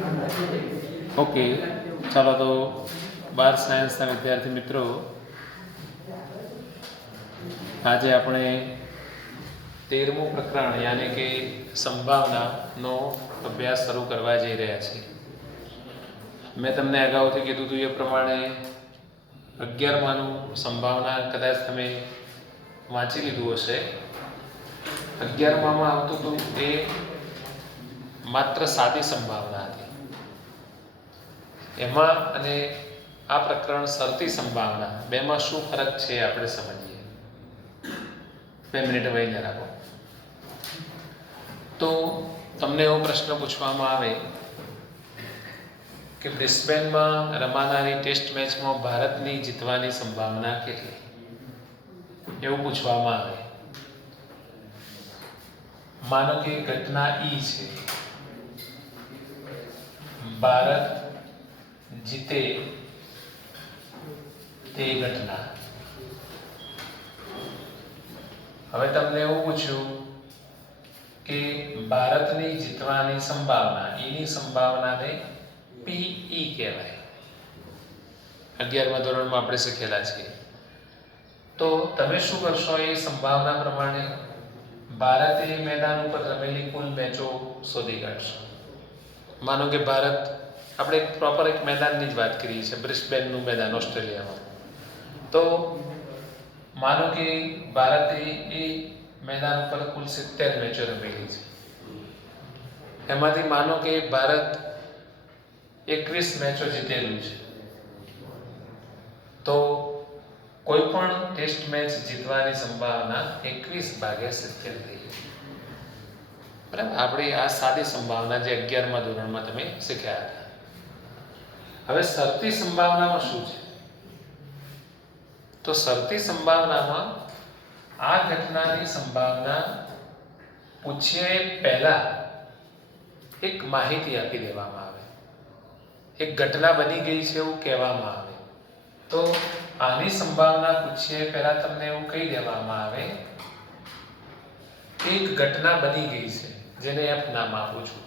Okay, ચાલો તો 12 સાયન્સના વિદ્યાર્થી મિત્રો, આજે આપણે 13મું પ્રકરણ યાની કે સંભાવનાનો અભ્યાસ શરૂ કરવા જઈ રહ્યા છીએ. મેં તમને અગાઉથી કીધું હતું એ પ્રમાણે 11માનું સંભાવના કદાચ તમે વાંચી લીધું હશે. 11મામાં આવતું હતું એ માત્ર સાદી સંભાવના હતી. એમાં અને આ પ્રકરણ શરતી સંભાવના બેમાં શું ફરક છે આપણે સમજીએ. 2 મિનિટ વહીને રાખો. તો તમને એવો પ્રશ્ન પૂછવામાં આવે કે બ્રિસ્બેનમાં રમાનારી ટેસ્ટ મેચમાં ભારતની જીતવાની સંભાવના કેટલી, એવું પૂછવામાં આવે. માનો કે ઘટના ઈ છે, ભારત જીતે તે ઘટના. હવે તમને એવું પૂછ્યું કે ભારતની જીતવાની સંભાવના, એની સંભાવનાને પીઈ કહેવાય. 11મા ધોરણમાં આપણે શીખેલા છીએ. તો તમે શું કરશો, એ સંભાવના પ્રમાણે ભારતે મેદાન ઉપર રમેલી કુલ મેચો શોધી કાઢશો. માનો કે ભારત, આપણે પ્રોપર એક મેદાનની જ વાત કરીએ છીએ, બ્રિસ્બેનનું મેદાન ઓસ્ટ્રેલિયામાં. તો માનો કે ભારતે એ મેદાન ઉપર કુલ 70 મેચો રમેલી છે. એમાંથી માનો કે ભારત 21 મેચો જીતેલું છે. તો કોઈ પણ ટેસ્ટ મેચ જીતવાની સંભાવના 21/70 થઈ. બરાબર, આપણે આ સાદી સંભાવના જે 11મા ધોરણમાં તમે શીખ્યા હતા. હવે શરતી સંભાવનામાં શું છે? તો શરતી સંભાવનામાં આ ઘટનાની સંભાવના પૂછ્યા પહેલા એક માહિતી આપી દેવામાં આવે. એક ઘટના બની ગઈ છે એવું કહેવામાં આવે. તો આની સંભાવના પૂછ્યા પહેલા તમને એવું કહી દેવામાં આવે કે એક ઘટના બની ગઈ છે, જેને એફ નામ આપું છું,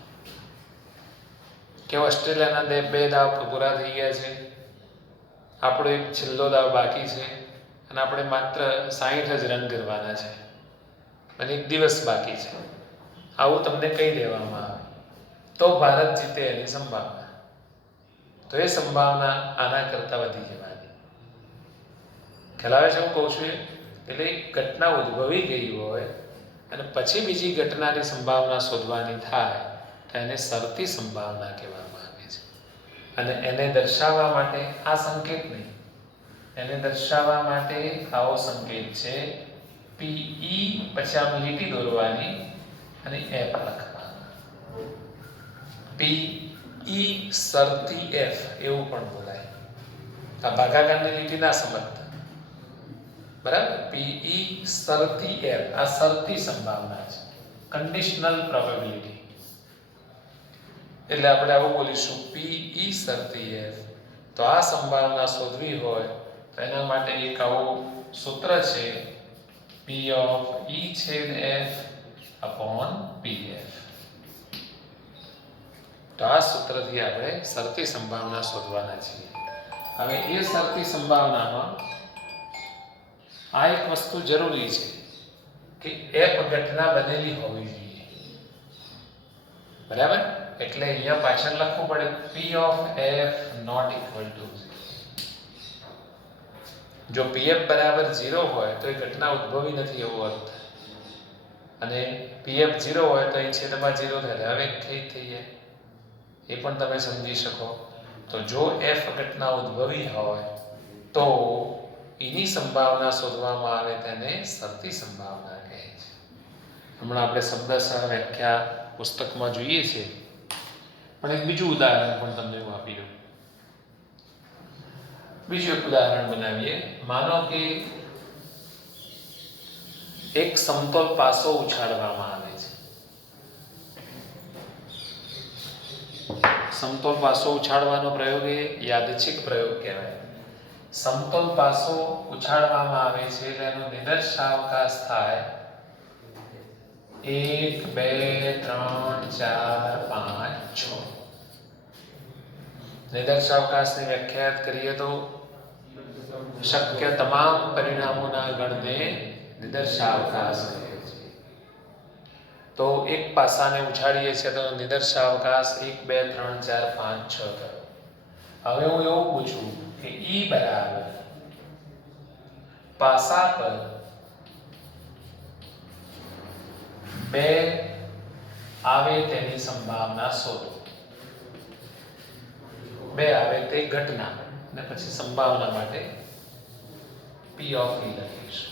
કે ઓસ્ટ્રેલિયાના 2 દાવ પૂરા થઈ ગયા છે, આપણો એક છેલ્લો દાવ બાકી છે અને આપણે માત્ર 60 જ રન કરવાના છે અને 1 દિવસ બાકી છે, આવું તમને કહી દેવામાં આવે. તો ભારત જીતે એની સંભાવના. તો એ સંભાવના આના કરતાં વધી જવાની. ખ્યાલ આવે છે હું કહું છું? એટલે એક ઘટના ઉદ્ભવી ગઈ હોય અને પછી બીજી ઘટનાની સંભાવના શોધવાની થાય તો એને શરતી સંભાવના કહેવામાં આવે છે. અને એને દર્શાવવા માટે આ સંકેત નહીં, એને દર્શાવવા માટે આવો સંકેત છે પીઈ, પછી આમ લીટી દોરવાની અને એફ લખવાનું. પીઈ શરતી એફ એવું પણ બોલાય. આ ભાગાકારની લીટી ના સમજતા, બરાબર? પીઈ શરતી એફ, આ શરતી સંભાવના છે, કન્ડિશનલ પ્રોબેબિલિટી. એટલે આપણે આવું બોલીશું પીઈ શરતી એફ. તો આ સંભાવના શોધવી હોય તો એના માટે એક આવું સૂત્ર છે, પી ઓફ ઈ છેદ એફ અપોન પીએફ. તો આ સૂત્રથી આપણે શરતી સંભાવના શોધવાના છીએ. હવે એ શરતી સંભાવનામાં આ એક વસ્તુ જરૂરી છે કે એફ ઘટના બનેલી હોવી જોઈએ. બરાબર? એટલે અહીંયા પાછળ લખવું પડે P of F not equal to 0. જો પીએફ બરાબર 0 હોય તો એ ઘટના ઉદ્ભવી નથી એવો અર્થ. અને પીએફ 0 હોય તો એ છેદમાં 0 થાય. હવે થઈ જાય એ પણ તમે સમજી શકો. તો જો એફ ઘટના ઉદ્ભવી હોય તો એની સંભાવના શોધવામાં આવે તેને શરતી સંભાવના કહે છે. હમણાં આપણે શબ્દશઃ વ્યાખ્યા પુસ્તકમાં જોઈએ છીએ, પણ એક બીજું ઉદાહરણ પણ તમને હું આપી દઉં. બીજું એક ઉદાહરણ બનાવીએ. માનો કે એક સમતોલ પાસો ઉછાળવામાં આવે છે. સમતોલ પાસો ઉછાળવાનો પ્રયોગ એ યાદચ્છિક પ્રયોગ કહેવાય. સમતોલ પાસો ઉછાળવામાં આવે છે એટલે એનો નિદર્શાવકાશ થાય 1 2 3 4 5 6. નિદર્શાવકાશને વ્યાખ્યાત કરીએ તો શક્ય તમામ પરિણામોના ગણને નિદર્શાવકાશ કહે છે. તો એક પાસાને ઉછાળીએ છીએ તો નિદર્શાવકાશ 1 2 3 4 5 6 થયો. હવે હું એવું પૂછું કે E બરાબર પાસા પર 2 આવે તેની સંભાવના શોધો. 2 આવે તે ઘટના અને પછી સંભાવના માટે P of E લખીશું.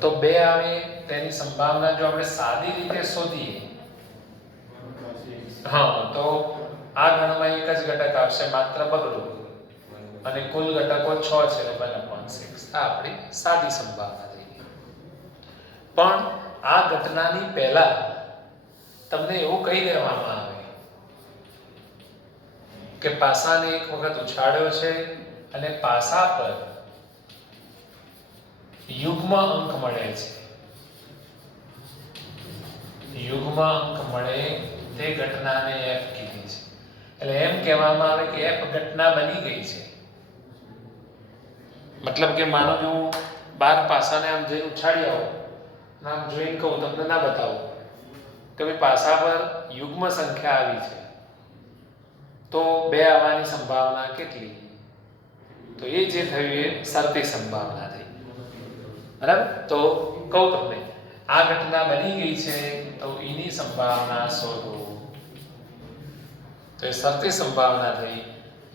તો 2 આવે તેની સંભાવના જો આપણે સાદી રીતે શોધીએ તો આ ગણમાં એક જ ઘટક આવશે, માત્ર બગડું, અને કુલ ઘટકો 6 છે, 1/6. આ આપણી સાદી સંભાવના થઈ ગઈ. પણ આ ઘટનાની પહેલા તમને એવું કહી દેવામાં આવે કે પાસાને એક વખત ઉછાળ્યો છે અને પાસા પર યુગ્મ અંક મળે છે. યુગ્મ અંક મળે તે ઘટનાને F કીધી છે. એટલે એમ કહેવામાં આવે કે F ઘટના બની ગઈ છે. મતલબ કે માનો જો 12 પાસાને આમ જઈને ઉછાળી આવો, આમ જોઈને કહું, તમને ના બતાવું કે ભાઈ પાસા પર યુગ્મ સંખ્યા આવી છે, તો 2 આવવાની સંભાવના કેટલી? તો એ જે થયું એ શરતી સંભાવના થઈ. બરાબર? તો કહું તમને આ ઘટના બની ગઈ છે તો એની સંભાવના શોધો. તો એ શરતી સંભાવના થઈ.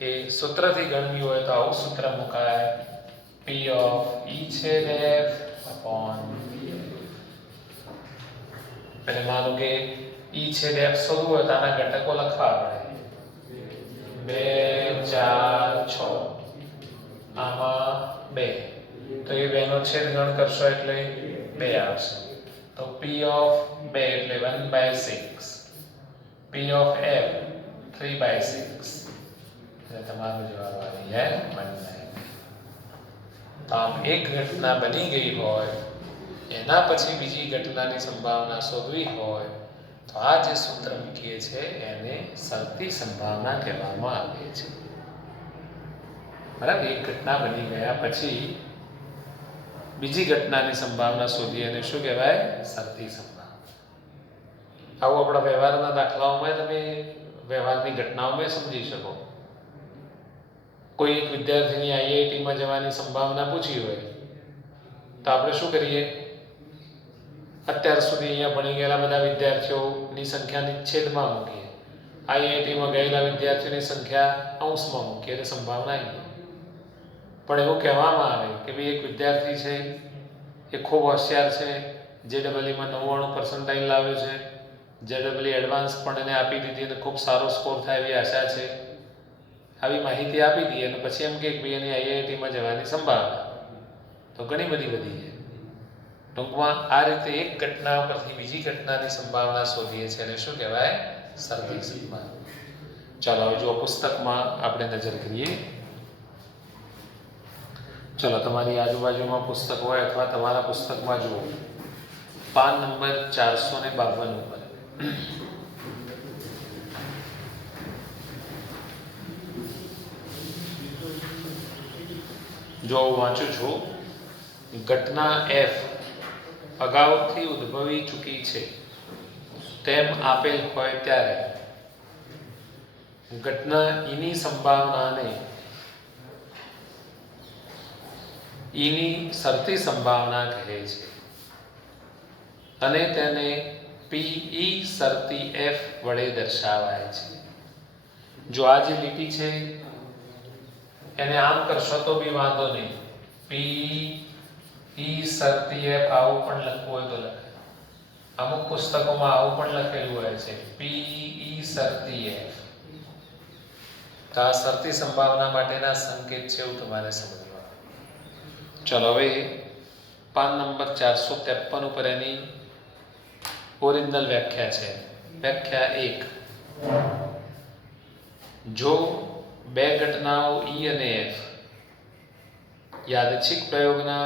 એ સૂત્રથી ગણવી હોય તો આવું સૂત્ર મુકાય, P of E છેદ F upon એટલે માનો કે E છેદ F શોધવું હોય તો આના ઘટકો લખવા પડે, 2 4 6, આમાં 2, તો એ 2 નો છેદ ગણ કરશો એટલે 2 આવશે. તો P of 2 એટલે 1/6, P of F 3/6, એટલે તમારો જવાબ આવી જાય 1/9. તો આમ એક ઘટના બની ગઈ હોય એના પછી બીજી ઘટનાની સંભાવના શોધવી હોય તો આ જે સૂત્ર મૂકીએ છે એને શરતી સંભાવના કહેવામાં આવે છે. બરાબર? એક ઘટના બની ગયા પછી બીજી ઘટનાની સંભાવના શોધીએ એને શું કહેવાય? શરતી સંભાવના. આવું આપણા વ્યવહારના દાખલાઓમાં તમે વ્યવહારની ઘટનાઓમાં સમજી શકો. કોઈ એક વિદ્યાર્થીની IIT-માં જવાની સંભાવના પૂછી હોય તો આપણે શું કરીએ? અત્યાર સુધી અહીંયા ભણી ગયેલા બધા વિદ્યાર્થીઓની સંખ્યાની છેદમાં મૂકીએ, IIT-માં ગયેલા વિદ્યાર્થીઓની સંખ્યા અંશમાં મૂકીએ એટલે સંભાવના આવી. પણ એવું કહેવામાં આવે કે ભાઈ એક વિદ્યાર્થી છે એ ખૂબ હોશિયાર છે, JEE-માં 99% લાવ્યો છે, JEE એડવાન્સ પણ એને આપી દીધી અને ખૂબ સારો સ્કોર થાય એવી આશા છે. આવી માહિતી આપી દઈએ અને પછી એમ કે ભાઈ એની IIT-માં જવાની સંભાવના તો ઘણી બધી વધી જાય. ટૂંકમાં આ રીતે એક ઘટના પરથી બીજી ઘટનાની સંભાવના શોધીએ છીએ અને શું કહેવાય? શરતી સંભાવના. ચાલો હવે જો પુસ્તકમાં આપણે નજર કરીએ. ચલો તમારી આજુબાજુમાં પુસ્તક હોય અથવા તમારા પુસ્તકમાં જુઓ, પાન નંબર 452 ઉપર. જો હું વાંચું છું, ઘટના F અગાઉથી ઉદ્ભવી ચૂકી છે તેમ આપેલ હોય ત્યારે ઘટના એની સંભાવનાને એની શરતી સંભાવના કહે છે અને તેને PE શરતી F વડે દર્શાવાય છે. જો આ જે લીટી છે એને આમ કરશો તો બી વાંધો નહીં, PE શરતી F આવું પણ લખવું હોય તો લખાય. અમુક પુસ્તકોમાં આવું પણ લખેલું હોય છે, PE શરતી F. તો આ શરતી સંભાવના માટેના સંકેત છે એવું તમારે સમજવાનું. ચલો હવે પાન નંબર 453 ઉપર એની ઓરિજિનલ વ્યાખ્યા છે. વ્યાખ્યા 1. જો બે ઘટનાઓ E અને F યાદચ્છિક પ્રયોગના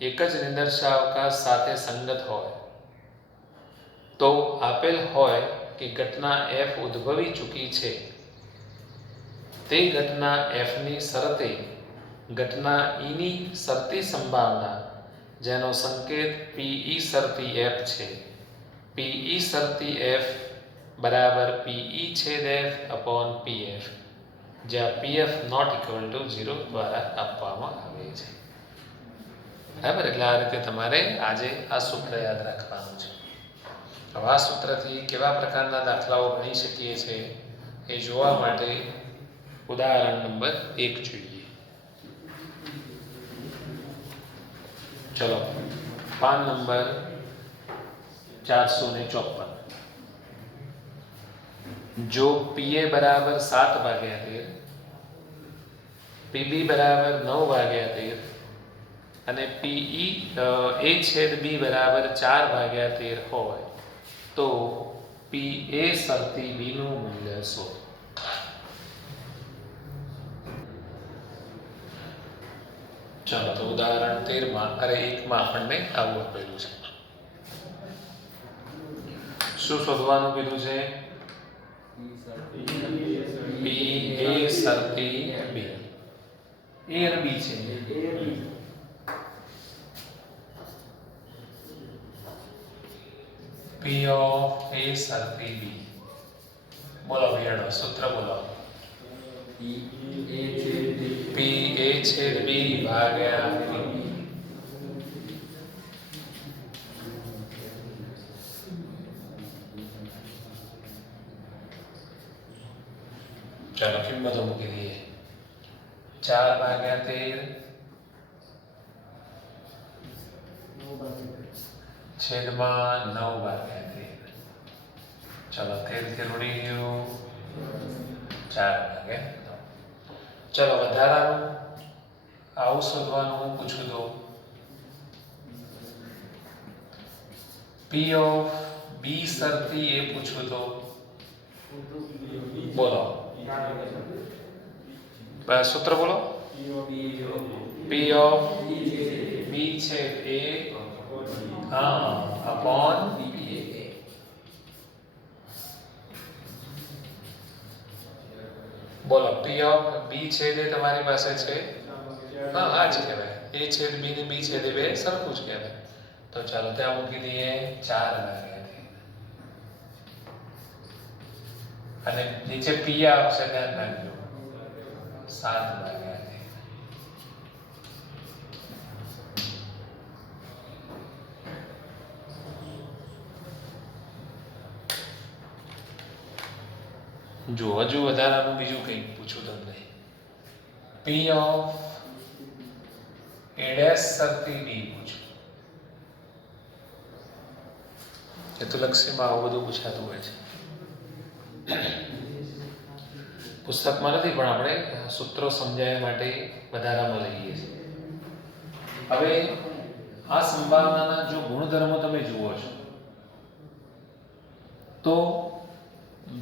એક જ નિદર્શાવકાશ સાથે સંગત હોય તો આપેલ હોય કે ઘટના F ઉદ્ભવી ચૂકી છે તે ઘટના એફની શરતે ઘટના ઈની શરતી સંભાવના જેનો સંકેત પીઈ શરતી એફ છે. પીઈ શરતી એફ બરાબર પીઈ છેદ એફ અપોન પીએફ, જ્યાં પીએફ નોટ ઇક્વલ ટુ 0 દ્વારા આપવામાં આવે છે. બરાબર, એટલે આ રીતે તમારે આજે આ સૂત્ર યાદ રાખવાનું છે. હવે આ સૂત્રથી કેવા પ્રકારના દાખલાઓ ગણી શકીએ છીએ એ જોવા માટે ઉદાહરણ નંબર 1 જોઈએ. ચલો, પાન નંબર 454. જો પીએ બરાબર 7/13, પીબી બરાબર 9/13 અને પીઈ એ છેદ બી બરાબર 4/13 હોય તો પી એ શરતી બી નું મૂલ્ય શું? ચાલો, તો ઉદાહરણ 1 માં આપણને આવું આપેલું છે. શું શોધવાનું કીધું છે? પી એ શરતી બી. એ અને બી છે. પી ઓફ એ શરતી બી. બોલો ભૈયાડો, સૂત્ર બોલો. પી એ છેદ બી ભાગ્યા પી. ચાલો, કિંમતો મૂકી દઈએ. 4/13 છેદમાં 9/13. ચાલો, 13 થી ઉડી ગયું 4/9. ચાલો, વધારાનું આવું શોધવાનું હું પૂછું તો પી ઓફ બી શરતી એ પૂછું તો બોલો. સૂત્ર બોલો. પી ઓફ બી છે એ અપોન બોલો. પી ઓફ બી છેદ એ તમારી પાસે છે. આ જ કહેવાય. એ છેદ બી ને બી છેદ એ બે સરખું જ કહેવાય. તો ચાલો ત્યાં મૂકી દઈએ 4/13 અને નીચે પી આવશે, ધ્યાન રાખજો 7/13. જો હજુ વધારાનું બીજું કંઈક પૂછું તમને. પી ઓફ એ ડેશ શરતી બી પૂછું. હેતુલક્ષીમાં આવું બધું પૂછાતું હોય છે. પુસ્તકમાં નથી, પણ આપણે સૂત્રો સમજાવવા માટે વધારામાં લઈએ છીએ. હવે આ સંભાવનાના જો ગુણધર્મો તમે જુઓ છો તો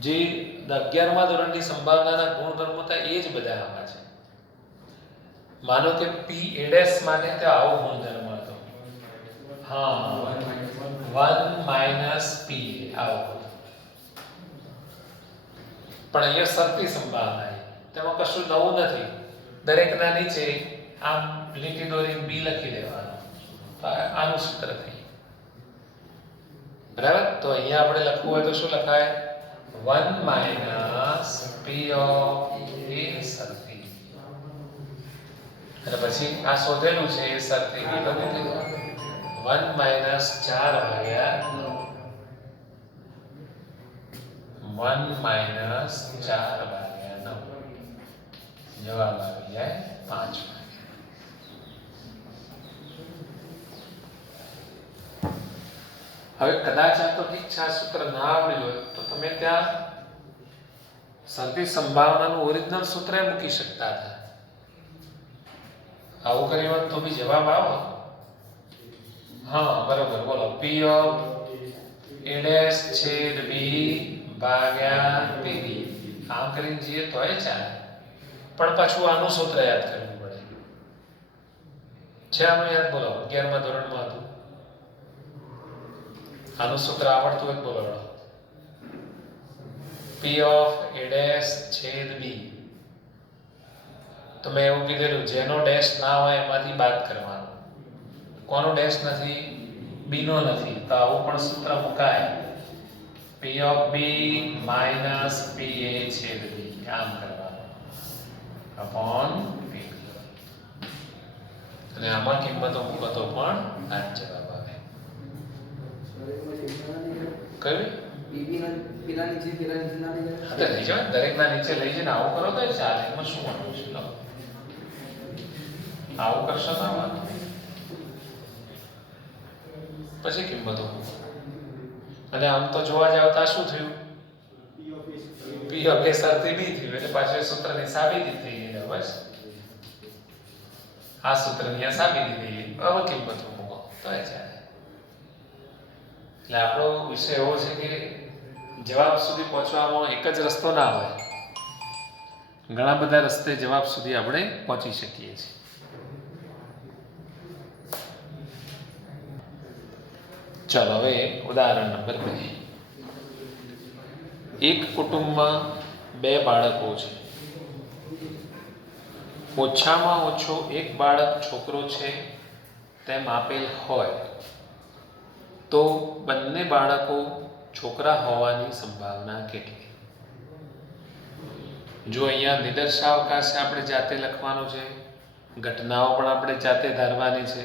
જે 11મા ધોરણની સંભાવનાના ગુણધર્મો હતા એ જ બધા આમાં છે. માનો કે પી એ ડેશ માટે તો આવો ગુણધર્મ હતો. 1 - પી આવો. પણ અહીંયા શરતી સંભાવના છે, તેમાં કશું નવું નથી. દરેકના નીચે આમ લીટી દોરીને બી લખી દેવાનું. તો આનું સૂત્ર થઈ. બરાબર, તો અહીંયા આપણે લખવું હોય તો શું લખાય? 1 - પી ઓફ એ શરતી. અને પછી આ શોધેલું છે એ શરતી બી લખી દેવાનું. 1 - 4/9. 1 - 4/9. જવાબ આવી જાય 5. હવે કદાચ આ તો ઠીક છે, આ સૂત્ર ના આવડ્યું હોય તો તમે ત્યાં શરતી સંભાવનાનું ઓરિજિનલ સૂત્ર મૂકી શકતા હતા. આવું કર્યું હોત તો બી જવાબ આવો. બરોબર. બોલો. પી ઓફ એ ડેશ છેદ બી ભાગ્યા પીબી. આમ કરીને જઈએ તોય ચાલે, પણ પાછું આનું સૂત્ર યાદ કરવું પડે. છે આનું યાદ? બોલો. 11મા ધોરણમાં હતું. આનું સૂત્ર આવડતું હોય બોલો. પી ઓફ એ ડેશ છેદ બી તો મેં એવું કીધેલું જેનો ડેશ ના હોય એમાંથી બાદ કરવાનો. કોનો ડેશ નથી? બીનો નથી. તો આવું પણ સૂત્ર મુકાય. P of B minus PA છેદ B આમ કરવાનું upon P. અને આમાં કિંમતો મૂકો તો પણ આ જ જવાબ આવે. કયું? પેલા નીચે ના લઈ જાય. હા તો લઈ જાઓ, દરેકના નીચે લઈ જઈને આવું કરો તો ચાલે. એમાં શું વાંધો છે? લો આવું કરશો તો વાંધો નહીં. પછી કિંમતો અને આમ તો જોવા જાવ તો શું થયું? P of A સાથે B થયું એટલે પાછળ સૂત્રની સાબિતી થઈ ગઈ. બસ આ સૂત્રની સાબિતી થઈ ગઈ. હવે કિંમતો મૂકો તો ચાલે. એટલે આપણો વિષય એવો છે કે જવાબ સુધી પહોંચવામાં એક જ રસ્તો ના હોય, ઘણા બધા રસ્તે જવાબ સુધી આપણે પહોંચી શકીએ છીએ. ચાલો હવે ઉદાહરણ નંબર 2. એક કુટુંબમાં 2 બાળકો છે. ઓછામાં ઓછો એક બાળક છોકરો છે તેમ આપેલ હોય તો બંને બાળકો છોકરા હોવાની સંભાવના કેટલી? જો અહીંયા નિદર્શાવકાશ આપણે જાતે લખવાનું છે, ઘટનાઓ પણ આપણે જાતે ધારવાની છે,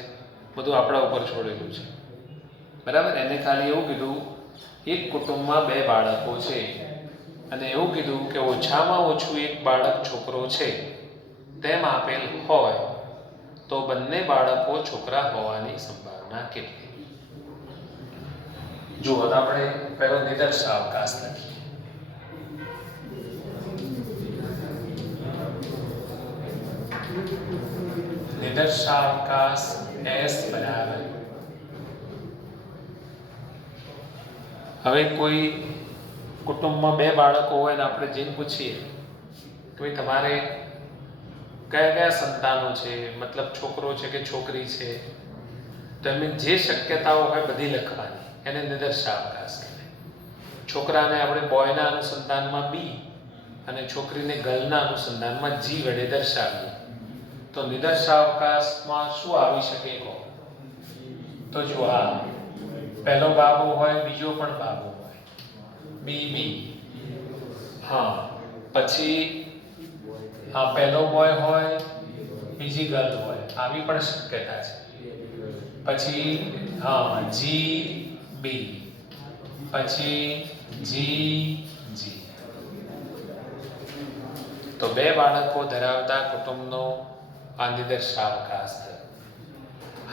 બધું આપણા ઉપર છોડેલું છે. બરાબર. એને ખાલી એવું કીધું એક કુટુંબમાં 2 બાળકો છે અને એવું કીધું કે ઓછામાં ઓછું એક બાળક છોકરો છે તેમ આપેલ હોય તો બંને બાળકો છોકરા હોવાની સંભાવના કેટલી? જુઓ આપણે પહેલો નિદર્શાવકાશ લખીએ. નિદર્શાવકાશ S બરાબર. હવે કોઈ કુટુંબમાં 2 બાળકો હોય ને આપણે જેને પૂછીએ કે ભાઈ તમારે કયા કયા સંતાનો છે, મતલબ છોકરો છે કે છોકરી છે, તો એમની જે શક્યતાઓ હોય બધી લખવાની. એને નિદર્શાવકાશ કહેવાય. છોકરાને આપણે બોયના અનુસંધાનમાં B અને છોકરીને ગર્લના અનુસંધાનમાં G વડે દર્શાવીએ તો નિદર્શાવકાશમાં શું આવી શકે કહો? તો જો આ પહેલો બાબો હોય, બીજો પણ બાબો હોય, BB. હા, પછી આ પહેલો બોય હોય, બીજી ગર્લ હોય, આવી પણ શક્યતા છે. પછી હા GB, પછી GG. તો 2 બાળકો ધરાવતા કુટુંબનો આ નિદર્શાવકાશ છે.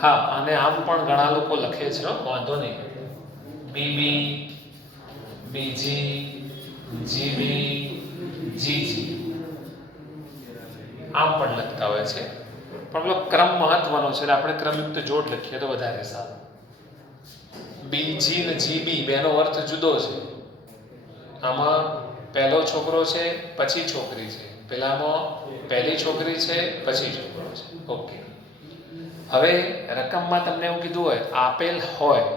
હા, અને આમ પણ ઘણા લોકો લખે છે, વાંધો નહીં. BB, BG, GB, GG આમ પણ લખતા હોય છે. પણ પેલો ક્રમ મહત્વનો છે એટલે આપણે ક્રમયુક્ત જોડ લખીએ તો વધારે સારું. BG અને GB બેનો અર્થ જુદો છે. આમાં પહેલો છોકરો છે પછી છોકરી છે, પેલામાં પહેલી છોકરી છે પછી છોકરો છે. ઓકે. હવે રકમમાં તમને એવું કીધું હોય આપેલ હોય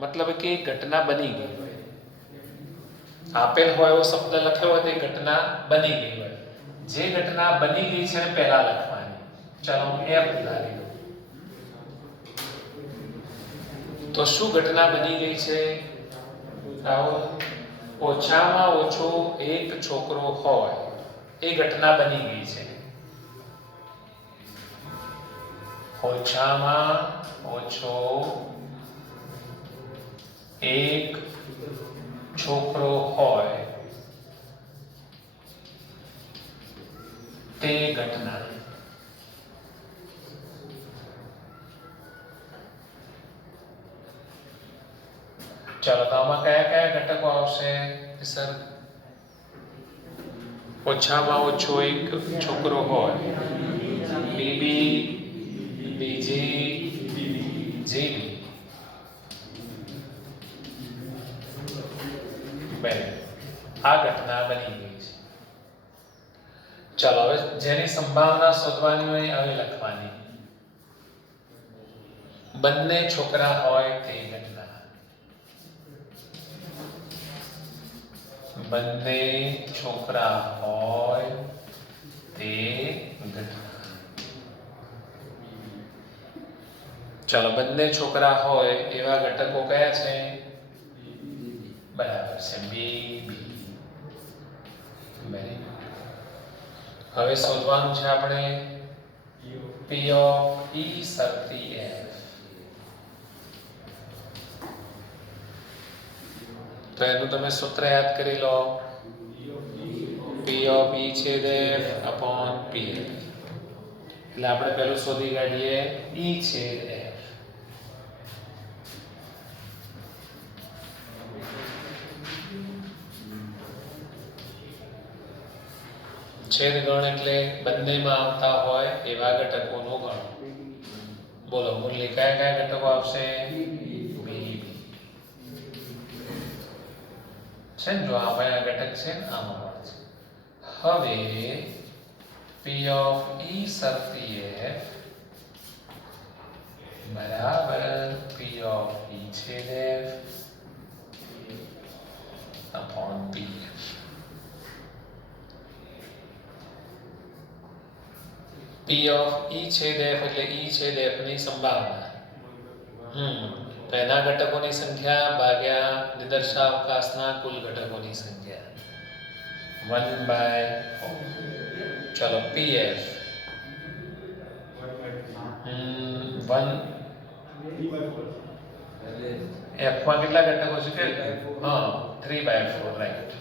મતલબ કે ઘટના બની ગઈ હોય. આપેલ હોય એવો શબ્દ લખ્યો હોય તે ઘટના બની ગઈ હોય. જે ઘટના બની ગઈ છે એને પહેલા લખવાની. ચાલો હું F લાવી દઉં. તો શું ઘટના બની ગઈ છે? ઓછામાં ઓછો એક છોકરો હોય એ ઘટના બની ગઈ છે. ઓછામાં ઓછો એક છોકરો હોય તે ઘટના. ચાલો તો આમાં કયા કયા ઘટકો આવશે સર? ઓછામાં ઓછો એક છોકરો હોય, BB, BG, GB. આ ઘટના બની ગઈ છે. ચાલો હવે જેની સંભાવના શોધવાની હોય હવે લખવાની. બંને છોકરા હોય તે ઘટના. બંને છોકરા હોય તે ઘટના. ચાલો, બંને છોકરા હોય એવા ઘટકો કયા છે? બરાબર છે, બી બી. Very good. હવે શોધવાનું છે આપણે પી ઓફ ઈ શરતી એફ. તો એનું તમે સૂત્ર યાદ કરી લો, પી ઓફ ઈ છેદ એફ અપોન પી એફ. એટલે આપણે પહેલું શોધી કાઢીએ ઈ છેદ એફ. છેદ ગણ એટલે બંનેમાં આવતા હોય એવા ઘટકોનો ગણ. બોલો, મૂલ્ય કયા કયા ઘટકો આવશે? બી છે ને, જો આ ભાઈ ઘટક છે ને, આમાં મળે છે. હવે પી ઓફ ઈ શરતી એફ બરાબર પી ઓફ ઈ છેદ F upon P F. P of E છેદ એફ એટલે ઈ છેદ એફ ની સંભાવના. તો એના ઘટકોની સંખ્યા ભાગ્યા નિદર્શાવકાશના કુલ ઘટકોની સંખ્યા 1/4. ચલો, પી એફ 1 એફ માં કેટલા ઘટકો છે? હા, 3/4, રાઈટ.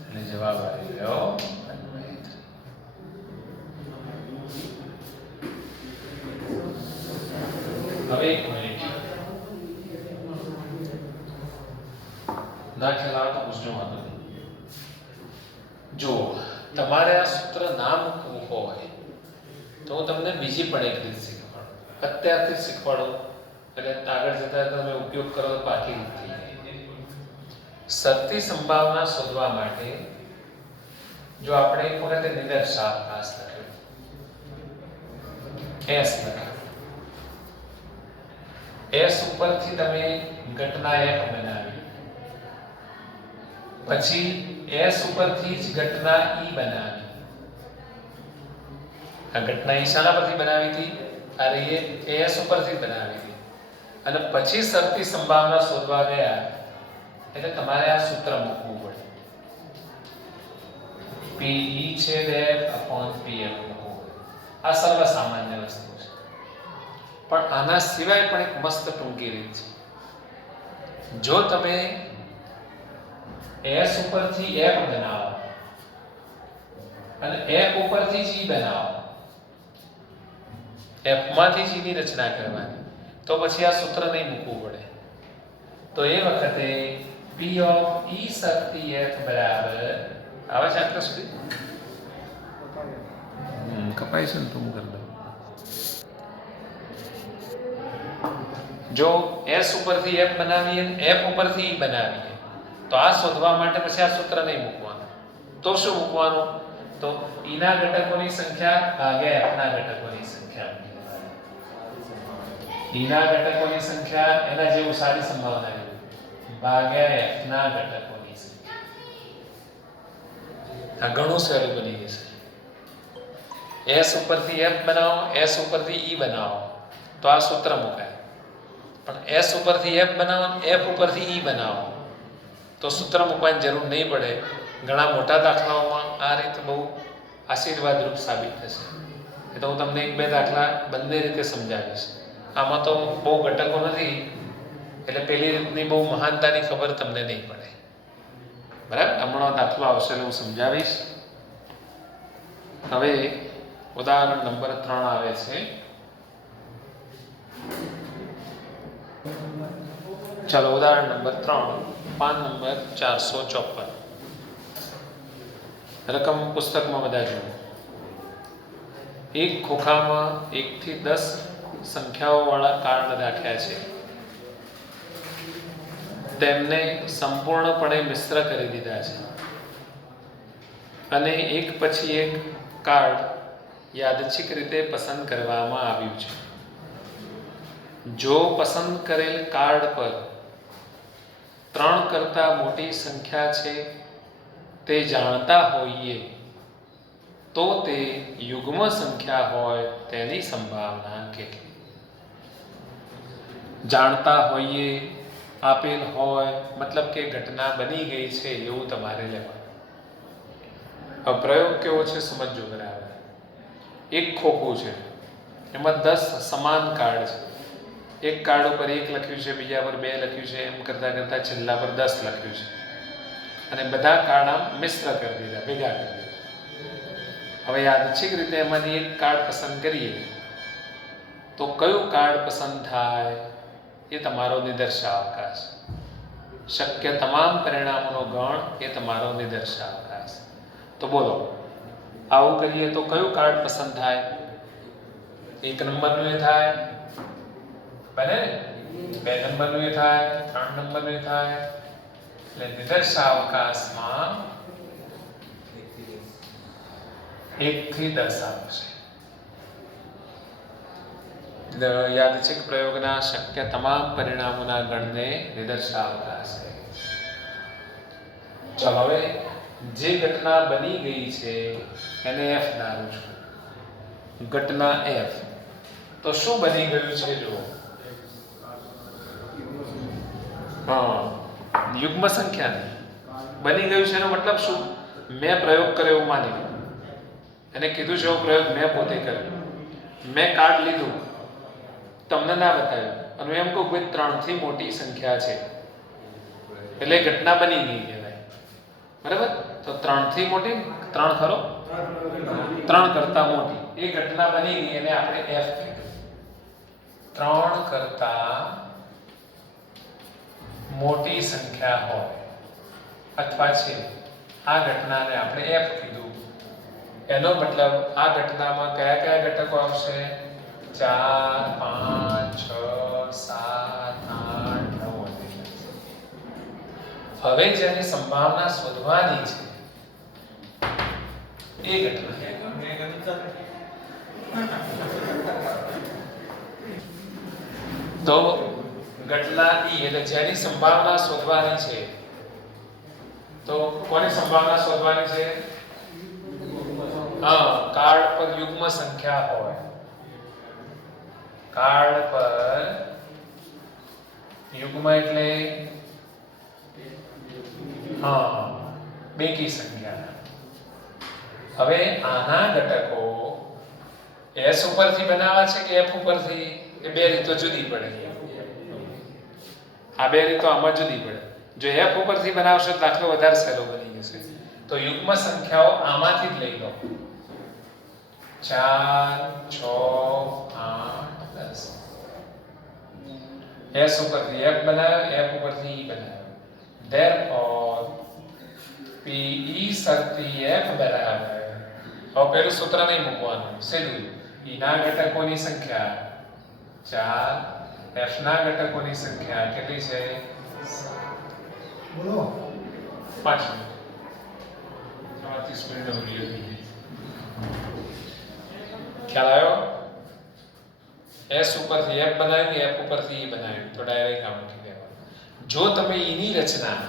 એટલે જવાબ આવી ગયો 1/3. હવે એક મિનિટ, ના ખ્યાલ આવે તો પૂછજો, વાંધો નહીં. જો તમારે આ સૂત્ર ના મૂકવું હોય તો હું તમને બીજી પણ એક રીત શીખવાડું. અત્યારથી શીખવાડું એટલે આગળ જતા તમે ઉપયોગ કરો તો પાકી રીત થઈ જાય. શરતી સંભાવના શોધવા માટે જો આપણે એક વખત નિદર્શાવકાશ લખ્યો, એસ લખ્યો, એસ ઉપરથી તમે ઘટના એફ બનાવી, પછી એસ ઉપરથી જ ઘટના ઈ બનાવી. આ ઘટના ઈ શાના પરથી બનાવી હતી? આ રહી એસ ઉપરથી જ બનાવી હતી. અને પછી શરતી સંભાવના શોધવા ગયા એટલે તમારે આ સૂત્ર મૂકવું પડે, પી ઈ છેદ એફ અપોન પી એફ મૂકવું પડે. આ સર્વસામાન્ય વસ્તુ છે, પણ આના સિવાય પણ એક મસ્ત ટૂંકી રીત છે. જો તમે એસ ઉપરથી એફ બનાવો અને એફ ઉપરથી જી બનાવો, એફ માંથી જી ની રચના કરવાની, તો પછી આ સૂત્ર નહીં મૂકવું પડે. તો એ વખતે પી ઓફ ઈ શરતી એફ બરાબર આવે છે આટલા સુધી? કપાય છે ને, તો હું કરી દઉં. જો એસ ઉપરથી એફ બનાવીએ, એફ ઉપરથી ઈ બનાવીએ, તો આ શોધવા માટે પછી આ સૂત્ર નહીં મૂકવાનું. તો શું મૂકવાનું? તો ઈના ઘટકોની સંખ્યા ભાગ્યા એફના ઘટકોની સંખ્યા. ઈના ઘટકોની સંખ્યા એના જેવું સારી સંભાવના છે ભાગ્યા એફના ઘટકોની સંખ્યા. આ ઘણું સહેલું બની જશે. એસ ઉપરથી એફ બનાવો, એસ ઉપરથી ઈ બનાવો તો આ સૂત્ર મુકાય. પણ એસ ઉપરથી એફ બનાવો, એફ ઉપરથી ઈ બનાવો તો સૂત્ર મૂકવાની જરૂર નહીં પડે. ઘણા મોટા દાખલાઓમાં આ રીત બહુ આશીર્વાદરૂપ સાબિત થશે. એ તો હું તમને એક બે દાખલા બંને રીતે સમજાવીશ. આમાં તો બહુ ઘટકો નથી એટલે પેલી રીતની બહુ મહાનતાની ખબર તમને નહીં પડે. બરાબર, હમણાં દાખલો આવશે એટલે હું સમજાવીશ. હવે ઉદાહરણ નંબર 3 આવે છે. ચાલો, ઉદાહરણ નંબર 3, પાન નંબર 454. રકમ પુસ્તકમાં બધા જુઓ. એક ખોખામાં 1 થી 10 સંખ્યાઓવાળા કાર્ડ રાખ્યા છે. તેમને સંપૂર્ણપણે મિશ્ર કરી દીધા છે અને એક પછી એક કાર્ડ યાદચ્છિક રીતે પસંદ કરવામાં આવ્યું છે. જો પસંદ કરેલ કાર્ડ પર 3 કરતાં મોટી સંખ્યા છે તે જાણતા હોઈએ તો તે યુગ્મ સંખ્યા હોય તેની સંભાવના કેટલી? જાણતા હોઈએ, આપેલ હોય, મતલબ કે ઘટના બની ગઈ છે એવું તમારે લેવાનું. હવે પ્રયોગ કેવો છે સમજો બરાબર. એક ખોખું છે, એમાં 10 સમાન કાર્ડ છે. એક કાર્ડ ઉપર 1 લખ્યું છે, બીજા પર 2 લખ્યું છે, એમ કરતાં કરતાં છેલ્લા પર 10 લખ્યું છે. અને બધા કાર્ડ આમ મિશ્ર કરી દીધા, ભેગા કરી દીધા. હવે યાદચ્છિક રીતે એમાંથી એક કાર્ડ પસંદ કરીએ તો કયું કાર્ડ પસંદ થાય એ તમારો નિદર્શાવકાશ. શક્ય તમામ પરિણામોનો ગણ એ તમારો નિદર્શાવકાશ. તો બોલો, આવું કરીએ તો કયું કાર્ડ પસંદ થાય? 1 નંબરનું એ થાય, બને? 2 નંબરનું એ થાય, 3 નંબરનું એ થાય. એટલે નિદર્શાવકાશમાં 1 થી 10 આવશે. યાદચ્છિક પ્રયોગના શક્ય તમામ પરિણામોના ગણને નિદર્શાવકાશ કહે છે. ચાલો હવે જે ઘટના બની ગઈ છે એને F ધારું છું. ઘટના F. તો શું બની ગયું છે જુઓ. હા, યુગ્મ સંખ્યા નહીં. બની ગયું છે એનો મતલબ શું? મેં પ્રયોગ કર્યો એવું માની લો. એને કીધું છે એવો પ્રયોગ મેં પોતે કર્યો. મેં કાર્ડ લીધું, તમને ના બતાવ્યું, અને એમ કહું ભાઈ 3 થી મોટી સંખ્યા છે, એટલે ઘટના બની ગઈ કહેવાય. બરાબર? તો 3 થી મોટી, 3 ખરો, 3 કરતા મોટી એ ઘટના બની ગઈ, એને આપણે F કીધું. 3 કરતા મોટી સંખ્યા હોય અથવા છે, આ ઘટનાને આપણે F કીધું. એનો મતલબ આ ઘટનામાં કયા કયા ઘટકો આવશે? 4, 5, 6, 7, 8, 9. હવે જેની સંભાવના શોધવાની છે એ ઘટના. તો ઘટના E એટલે જેની સંભાવના શોધવાની છે. તો કોની સંભાવના શોધવાની છે? હા, કાર્ડ પર યુગ્મ સંખ્યા હોય. કાર્ડ પર યુગ્મ એટલે હા, બેકી સંખ્યા. હવે આના ઘટકો S ઉપરથી બનાવવા છે કે F ઉપરથી? એ બે રીતો જુદી પડે. આ બે રીતો આમાં જુદી પડે. જો F ઉપરથી બનાવશો તો દાખલો વધારે સહેલો બની જશે. તો યુગ્મ સંખ્યાઓ આમાંથી જ લઈ લો. 4, 6, 8, 10. S ઉપરથી F બનાવ્યો, F ઉપરથી E બનાવ્યો. Therefore PE શરતી F બરાબર. હવે પેલું સૂત્ર નહીં મૂકવાનું, સીધું E ના ઘટકોની સંખ્યા 4, F ના ઘટકોની સંખ્યા કેટલી છે? બોલો 5 મિનિટ. 30 મિનિટ વિડિયો થઈ ગઈ. ખ્યાલ આવ્યો? S ઉપરથી F બનાવ્યું, F ઉપરથી E બનાવ્યું, તો ડાયરેક્ટ આમ મૂકી દેવાનું. જો તમે E ની રચના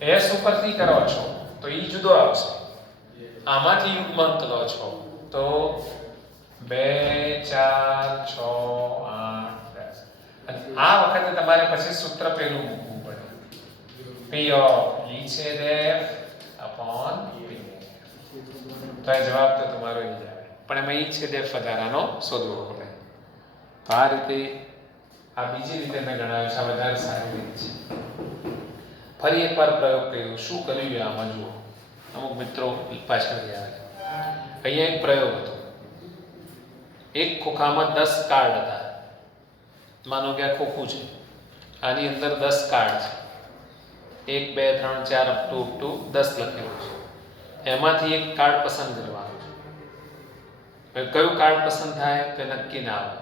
S ઉપરથી કરો છો તો E જુદો આવશે. આમાંથી યુગ્માંક લો છો તો 2, 4, 6, 8, 10. અને આ વખતે તમારે પછી સૂત્ર પેલું મૂકવું પડે. P of E છેદ F upon P. તો આ જવાબ તો તમારો એ જ આવે. પણ એમાં E છેદ F વધારાનો શોધવો પડે. તો આ રીતે આ બીજી રીતે મેં ગણાવ્યું છે, વધારે સારી રીત છે. ફરી એકવાર પ્રયોગ કર્યો. શું કર્યું આમાં જુઓ. અમુક મિત્રો પાછળ આવે. અહીંયા એક પ્રયોગ હતો. એક ખોખામાં 10 કાર્ડ હતા. માનો કે આ ખોખું છે, આની અંદર 10 કાર્ડ છે. 1, 2, 3, 4 અપ ટુ 10 લખેલું છે. એમાંથી એક કાર્ડ પસંદ કરવાનું છે. કયું કાર્ડ પસંદ થાય તે નક્કી ના આવે.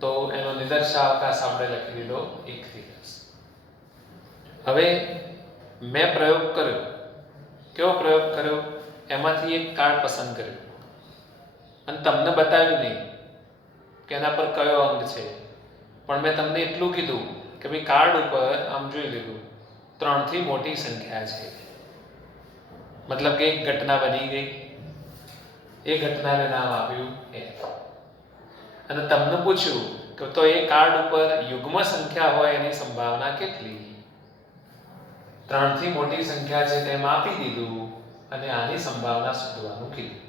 તો એનો નિદર્શાવકાશ આપણે લખી દીધો 1 થી 10. હવે મેં પ્રયોગ કર્યો. કેવો પ્રયોગ કર્યો? એમાંથી એક કાર્ડ પસંદ કર્યો અને તમને બતાવ્યું નહીં કે એના પર કયો અંક છે, પણ મેં તમને એટલું કીધું કે ભાઈ કાર્ડ ઉપર આમ જોઈ લીધું 3 થી મોટી સંખ્યા છે. મતલબ કે એક ઘટના બની ગઈ. એ ઘટનાને નામ આપ્યું F. અને તમને પૂછ્યું તો એ કાર્ડ ઉપર યુગ્મ સંખ્યા હોય એની સંભાવના કેટલી? 3 થી મોટી સંખ્યા છે તેમ આપી દીધું અને આની સંભાવના શોધવાનું કીધું.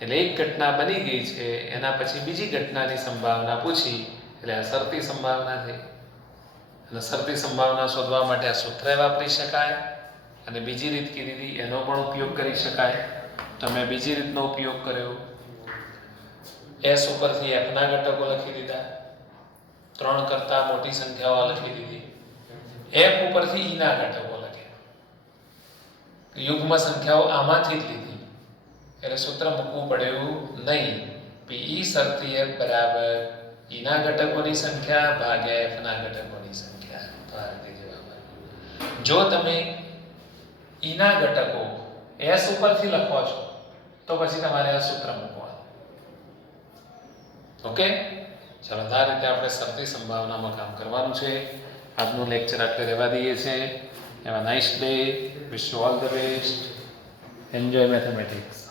એટલે એક ઘટના બની ગઈ છે, એના પછી બીજી ઘટનાની સંભાવના પૂછી, એટલે આ શરતી સંભાવના થઈ. અને શરતી સંભાવના શોધવા માટે આ સૂત્ર વાપરી શકાય અને બીજી રીત કીધી હતી એનો પણ ઉપયોગ કરી શકાય. તમે બીજી રીતનો ઉપયોગ કર્યો. S ઉપરથી F ના ઘટકો લખી દીધા, 3 કરતા મોટી સંખ્યાઓ લખી દીધી. F ઉપરથી E ના ઘટકો લખ્યા, યુગ્મ સંખ્યાઓ આમાંથી જ લીધી, એટલે સૂત્ર મૂકવું પડ્યું નહીં. PE શરતી F બરાબર E ના ઘટકોની સંખ્યા ભાગ્યા F ના ઘટકોની સંખ્યા. તો આ રીતે જવાબ આવ્યો. જો તમે E ના ઘટકો S ઉપરથી લખો છો તો પછી તમારે આ સૂત્ર મૂકવાનું. ઓકે, ચાલો આ રીતે આપણે શરતી સંભાવનામાં કામ કરવાનું છે. આજનું લેક્ચર આપણે રહેવા દઈએ છીએ. Have a nice day. Wish you all the best. Enjoy mathematics.